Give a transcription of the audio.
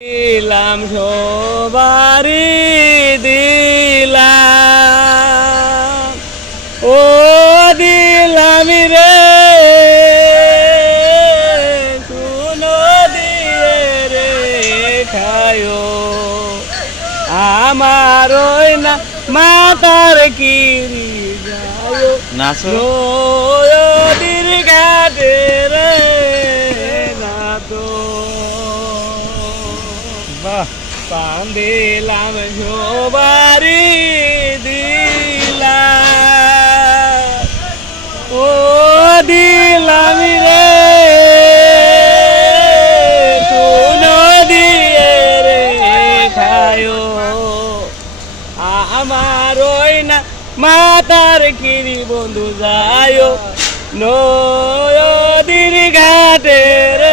দিলাম সবারি দিলাম ও দিলাম রে শুনো দিয়ে রে খায়ো আমার ওই না মাতার কিরি যায়ো নাচো নদীর ঘাটে রে নাতো পান দিলাম সবারি দিলাম ও দিলাম রে শুনো দিয়ে রে খায়ো আমার ওই না মাতার কিরি বন্ধু যায়ো নদীর ঘাটে রে